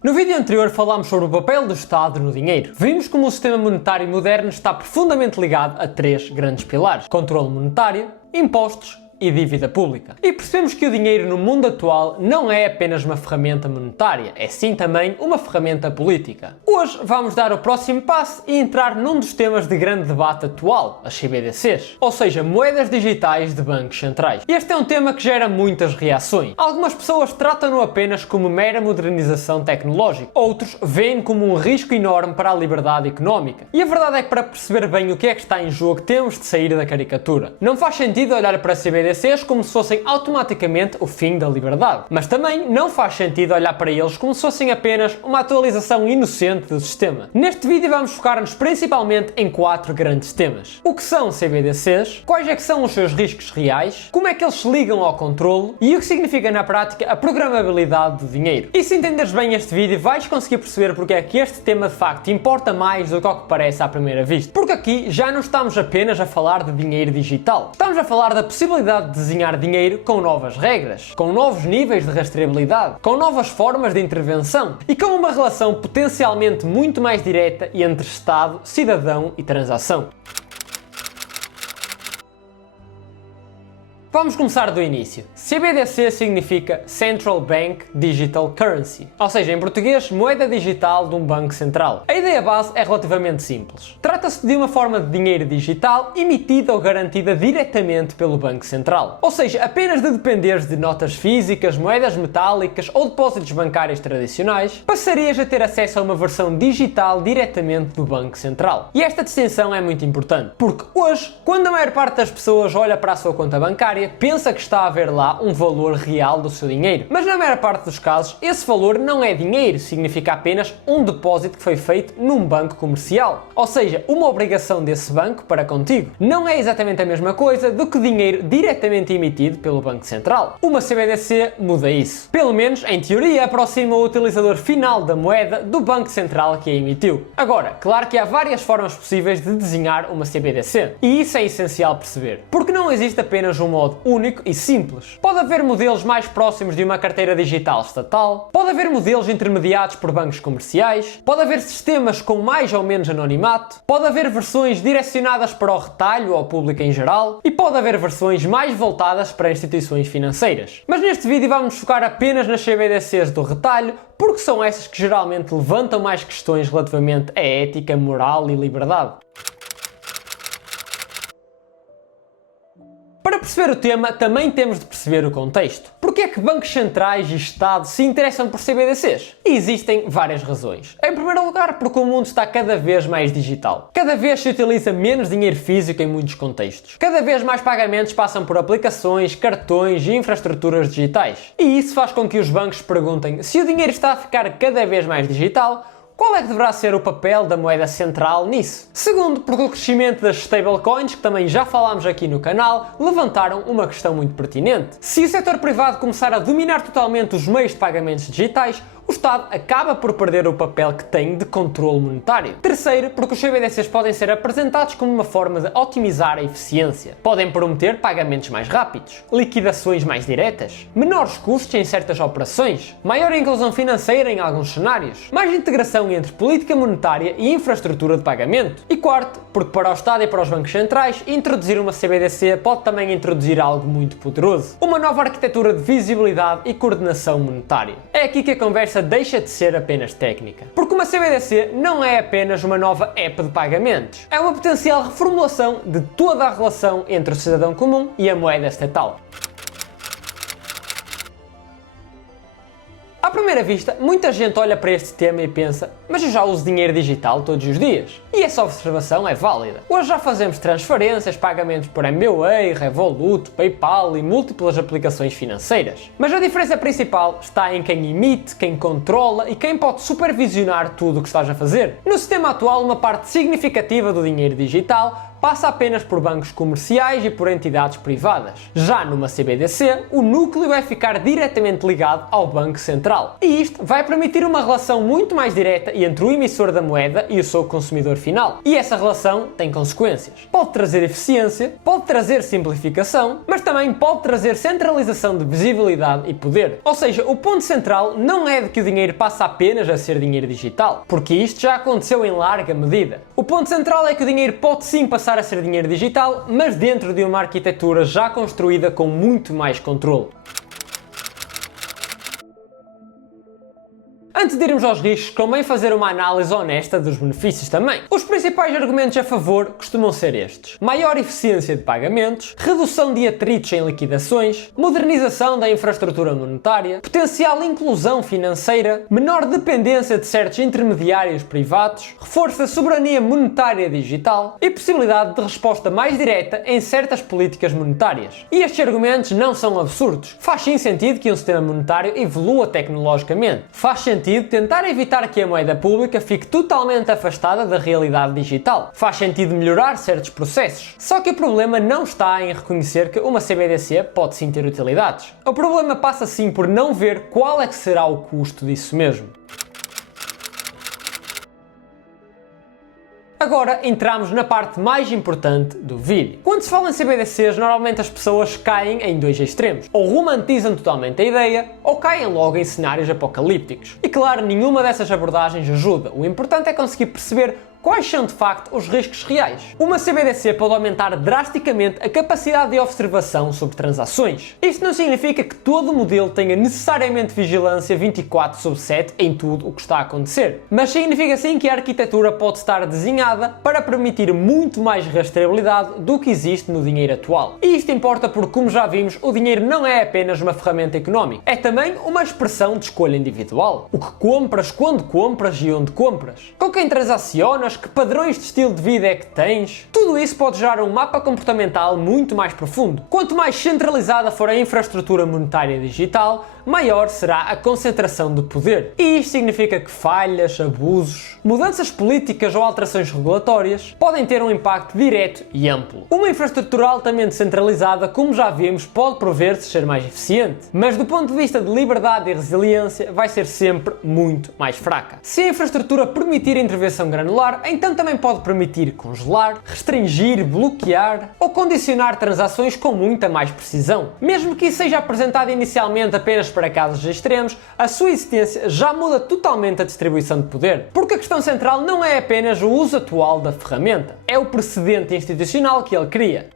No vídeo anterior falámos sobre o papel do Estado no dinheiro. Vimos como o sistema monetário moderno está profundamente ligado a três grandes pilares: controle monetário, impostos e dívida pública. E percebemos que o dinheiro no mundo atual não é apenas uma ferramenta monetária, é sim também uma ferramenta política. Hoje vamos dar o próximo passo e entrar num dos temas de grande debate atual, as CBDCs, ou seja, moedas digitais de bancos centrais. Este é um tema que gera muitas reações. Algumas pessoas tratam-no apenas como mera modernização tecnológica, outros veem como um risco enorme para a liberdade económica. E a verdade é que para perceber bem o que é que está em jogo, temos de sair da caricatura. Não faz sentido olhar para CBDCs como se fossem automaticamente o fim da liberdade. Mas também não faz sentido olhar para eles como se fossem apenas uma atualização inocente do sistema. Neste vídeo vamos focar-nos principalmente em 4 grandes temas. O que são CBDCs, quais é que são os seus riscos reais, como é que eles se ligam ao controlo e o que significa na prática a programabilidade do dinheiro. E se entenderes bem este vídeo, vais conseguir perceber porque é que este tema de facto importa mais do que ao que parece à primeira vista. Porque aqui já não estamos apenas a falar de dinheiro digital. Estamos a falar da possibilidade de desenhar dinheiro com novas regras, com novos níveis de rastreabilidade, com novas formas de intervenção e com uma relação potencialmente muito mais direta entre Estado, cidadão e transação. Vamos começar do início. CBDC significa Central Bank Digital Currency, ou seja, em português, moeda digital de um banco central. A ideia base é relativamente simples. Trata-se de uma forma de dinheiro digital emitida ou garantida diretamente pelo Banco Central. Ou seja, apenas de dependeres de notas físicas, moedas metálicas ou depósitos bancários tradicionais, passarias a ter acesso a uma versão digital diretamente do Banco Central. E esta distinção é muito importante, porque hoje, quando a maior parte das pessoas olha para a sua conta bancária, pensa que está a haver lá um valor real do seu dinheiro. Mas na maior parte dos casos, esse valor não é dinheiro, significa apenas um depósito que foi feito num banco comercial. Ou seja, uma obrigação desse banco para contigo. Não é exatamente a mesma coisa do que dinheiro diretamente emitido pelo Banco Central. Uma CBDC muda isso. Pelo menos, em teoria, aproxima o utilizador final da moeda do Banco Central que a emitiu. Agora, claro que há várias formas possíveis de desenhar uma CBDC. E isso é essencial perceber. Porque não existe apenas um modo único e simples. Pode haver modelos mais próximos de uma carteira digital estatal, pode haver modelos intermediados por bancos comerciais, pode haver sistemas com mais ou menos anonimato, pode haver versões direcionadas para o retalho ou ao público em geral e pode haver versões mais voltadas para instituições financeiras. Mas neste vídeo vamos focar apenas nas CBDCs do retalho, porque são essas que geralmente levantam mais questões relativamente à ética, moral e liberdade. Para perceber o tema, também temos de perceber o contexto. Porque é que bancos centrais e Estado se interessam por CBDCs? E existem várias razões. Em primeiro lugar, porque o mundo está cada vez mais digital. Cada vez se utiliza menos dinheiro físico em muitos contextos. Cada vez mais pagamentos passam por aplicações, cartões e infraestruturas digitais. E isso faz com que os bancos perguntem: se o dinheiro está a ficar cada vez mais digital, qual é que deverá ser o papel da moeda central nisso? Segundo, porque o crescimento das stablecoins, que também já falámos aqui no canal, levantaram uma questão muito pertinente. Se o setor privado começar a dominar totalmente os meios de pagamentos digitais, o Estado acaba por perder o papel que tem de controle monetário. Terceiro, porque os CBDCs podem ser apresentados como uma forma de otimizar a eficiência. Podem prometer pagamentos mais rápidos, liquidações mais diretas, menores custos em certas operações, maior inclusão financeira em alguns cenários, mais integração entre política monetária e infraestrutura de pagamento. E quarto, porque para o Estado e para os bancos centrais, introduzir uma CBDC pode também introduzir algo muito poderoso: uma nova arquitetura de visibilidade e coordenação monetária. É aqui que a conversa deixa de ser apenas técnica. Porque uma CBDC não é apenas uma nova app de pagamentos. É uma potencial reformulação de toda a relação entre o cidadão comum e a moeda estatal. À primeira vista, muita gente olha para este tema e pensa: mas eu já uso dinheiro digital todos os dias. E essa observação é válida. Hoje já fazemos transferências, pagamentos por MBWay, Revolut, PayPal e múltiplas aplicações financeiras. Mas a diferença principal está em quem emite, quem controla e quem pode supervisionar tudo o que estás a fazer. No sistema atual, uma parte significativa do dinheiro digital passa apenas por bancos comerciais e por entidades privadas. Já numa CBDC, o núcleo vai ficar diretamente ligado ao Banco Central. E isto vai permitir uma relação muito mais direta entre o emissor da moeda e o seu consumidor final. E essa relação tem consequências. Pode trazer eficiência, pode trazer simplificação, mas também pode trazer centralização de visibilidade e poder. Ou seja, o ponto central não é de que o dinheiro passa apenas a ser dinheiro digital, porque isto já aconteceu em larga medida. O ponto central é que o dinheiro pode sim passar a ser dinheiro digital, mas dentro de uma arquitetura já construída com muito mais controle. Antes de irmos aos riscos, convém fazer uma análise honesta dos benefícios também. Os principais argumentos a favor costumam ser estes: maior eficiência de pagamentos, redução de atritos em liquidações, modernização da infraestrutura monetária, potencial inclusão financeira, menor dependência de certos intermediários privados, reforço da soberania monetária digital e possibilidade de resposta mais direta em certas políticas monetárias. E estes argumentos não são absurdos. Faz sim sentido que um sistema monetário evolua tecnologicamente. Faz sentido tentar evitar que a moeda pública fique totalmente afastada da realidade digital. Faz sentido melhorar certos processos. Só que o problema não está em reconhecer que uma CBDC pode sim ter utilidades. O problema passa sim por não ver qual é que será o custo disso mesmo. Agora entramos na parte mais importante do vídeo. Quando se fala em CBDCs, normalmente as pessoas caem em dois extremos. Ou romantizam totalmente a ideia, ou caem logo em cenários apocalípticos. E claro, nenhuma dessas abordagens ajuda. O importante é conseguir perceber quais são de facto os riscos reais. Uma CBDC pode aumentar drasticamente a capacidade de observação sobre transações. Isto não significa que todo o modelo tenha necessariamente vigilância 24/7 em tudo o que está a acontecer, mas significa sim que a arquitetura pode estar desenhada para permitir muito mais rastreabilidade do que existe no dinheiro atual. E isto importa porque, como já vimos, o dinheiro não é apenas uma ferramenta económica, é também uma expressão de escolha individual. O que compras, quando compras e onde compras. Com quem transacionas, que padrões de estilo de vida é que tens? Tudo isso pode gerar um mapa comportamental muito mais profundo. Quanto mais centralizada for a infraestrutura monetária digital, maior será a concentração de poder. E isto significa que falhas, abusos, mudanças políticas ou alterações regulatórias podem ter um impacto direto e amplo. Uma infraestrutura altamente centralizada, como já vimos, pode prover-se ser mais eficiente, mas do ponto de vista de liberdade e resiliência, vai ser sempre muito mais fraca. Se a infraestrutura permitir intervenção granular, então também pode permitir congelar, restringir, bloquear ou condicionar transações com muita mais precisão. Mesmo que isso seja apresentado inicialmente apenas para casos extremos, a sua existência já muda totalmente a distribuição de poder, porque a questão central não é apenas o uso atual da ferramenta, é o precedente institucional que ele cria.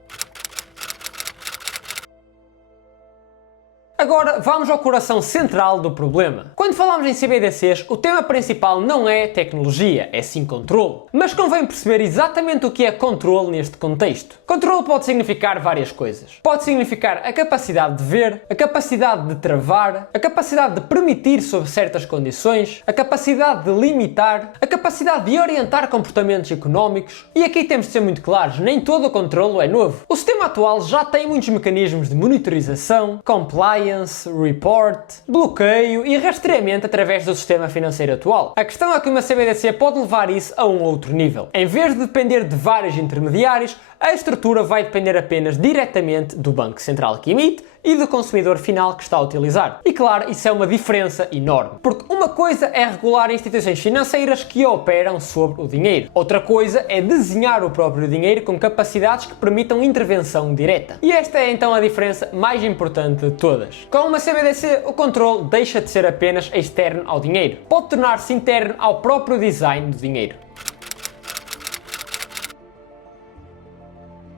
Agora vamos ao coração central do problema. Quando falamos em CBDCs, o tema principal não é tecnologia, é sim controle. Mas convém perceber exatamente o que é controle neste contexto. Controle pode significar várias coisas. Pode significar a capacidade de ver, a capacidade de travar, a capacidade de permitir sob certas condições, a capacidade de limitar, a capacidade de orientar comportamentos económicos. E aqui temos de ser muito claros, nem todo o controle é novo. O sistema atual já tem muitos mecanismos de monitorização, compliance, report, bloqueio e rastreamento através do sistema financeiro atual. A questão é que uma CBDC pode levar isso a um outro nível. Em vez de depender de vários intermediários, a estrutura vai depender apenas diretamente do Banco Central que emite e do consumidor final que está a utilizar. E claro, isso é uma diferença enorme, porque uma coisa é regular instituições financeiras que operam sobre o dinheiro. Outra coisa é desenhar o próprio dinheiro com capacidades que permitam intervenção direta. E esta é então a diferença mais importante de todas. Com uma CBDC, o controle deixa de ser apenas externo ao dinheiro. Pode tornar-se interno ao próprio design do dinheiro.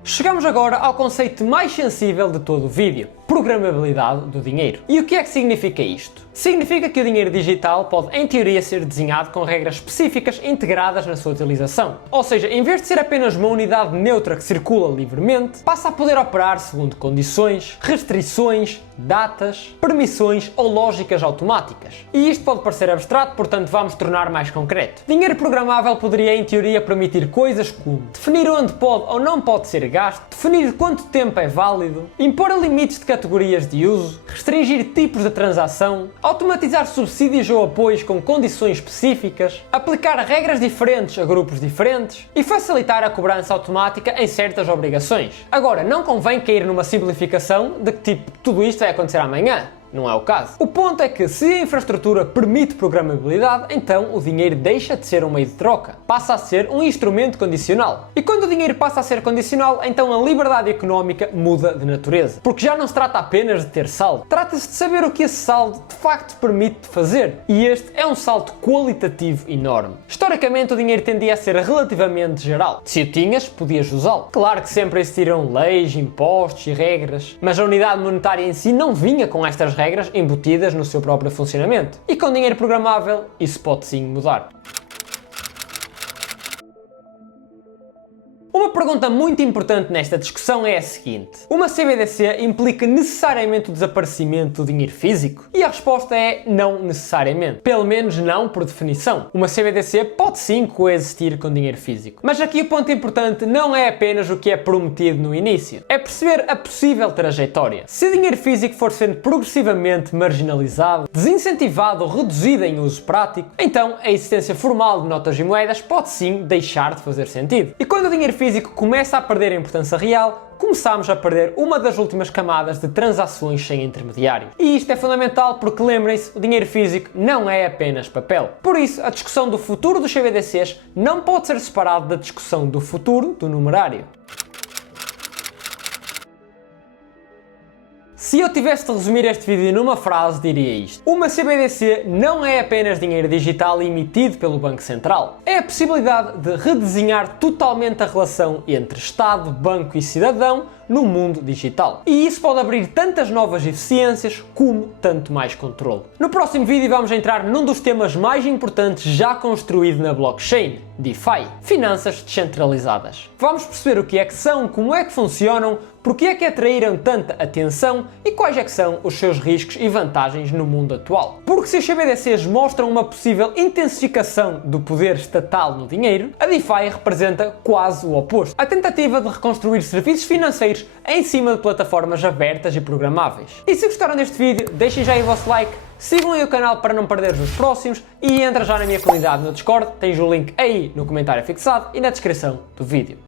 Chegamos agora ao conceito mais sensível de todo o vídeo: programabilidade do dinheiro. E o que é que significa isto? Significa que o dinheiro digital pode, em teoria, ser desenhado com regras específicas integradas na sua utilização. Ou seja, em vez de ser apenas uma unidade neutra que circula livremente, passa a poder operar segundo condições, restrições, datas, permissões ou lógicas automáticas. E isto pode parecer abstrato, portanto vamos tornar mais concreto. Dinheiro programável poderia, em teoria, permitir coisas como definir onde pode ou não pode ser gasto, definir quanto tempo é válido, impor limites de categorias de uso, restringir tipos de transação, automatizar subsídios ou apoios com condições específicas, aplicar regras diferentes a grupos diferentes e facilitar a cobrança automática em certas obrigações. Agora, não convém cair numa simplificação de que tipo tudo isto vai acontecer amanhã. Não é o caso. O ponto é que se a infraestrutura permite programabilidade, então o dinheiro deixa de ser um meio de troca, passa a ser um instrumento condicional. E quando o dinheiro passa a ser condicional, então a liberdade económica muda de natureza. Porque já não se trata apenas de ter saldo, trata-se de saber o que esse saldo de facto permite fazer. E este é um salto qualitativo enorme. Historicamente o dinheiro tendia a ser relativamente geral. Se o tinhas, podias usá-lo. Claro que sempre existiram leis, impostos e regras, mas a unidade monetária em si não vinha com estas regras embutidas no seu próprio funcionamento. E com dinheiro programável, isso pode sim mudar. Uma pergunta muito importante nesta discussão é a seguinte: uma CBDC implica necessariamente o desaparecimento do dinheiro físico? E a resposta é não necessariamente. Pelo menos não por definição. Uma CBDC pode sim coexistir com dinheiro físico. Mas aqui o ponto importante não é apenas o que é prometido no início. É perceber a possível trajetória. Se o dinheiro físico for sendo progressivamente marginalizado, desincentivado ou reduzido em uso prático, então a existência formal de notas e moedas pode sim deixar de fazer sentido. E quando o dinheiro físico começa a perder a importância real, começamos a perder uma das últimas camadas de transações sem intermediários. E isto é fundamental porque, lembrem-se, o dinheiro físico não é apenas papel. Por isso, a discussão do futuro dos CBDCs não pode ser separada da discussão do futuro do numerário. Se eu tivesse de resumir este vídeo numa frase, diria isto: uma CBDC não é apenas dinheiro digital emitido pelo Banco Central. É a possibilidade de redesenhar totalmente a relação entre Estado, banco e cidadão no mundo digital. E isso pode abrir tantas novas eficiências como tanto mais controle. No próximo vídeo vamos entrar num dos temas mais importantes já construído na blockchain, DeFi, finanças descentralizadas. Vamos perceber o que é que são, como é que funcionam, porque é que atraíram tanta atenção e quais é que são os seus riscos e vantagens no mundo atual. Porque se os CBDCs mostram uma possível intensificação do poder estatal no dinheiro, a DeFi representa quase o oposto. A tentativa de reconstruir serviços financeiros em cima de plataformas abertas e programáveis. E se gostaram deste vídeo, deixem já aí o vosso like, sigam aí o canal para não perder os próximos e entra já na minha comunidade no Discord, tens o link aí no comentário fixado e na descrição do vídeo.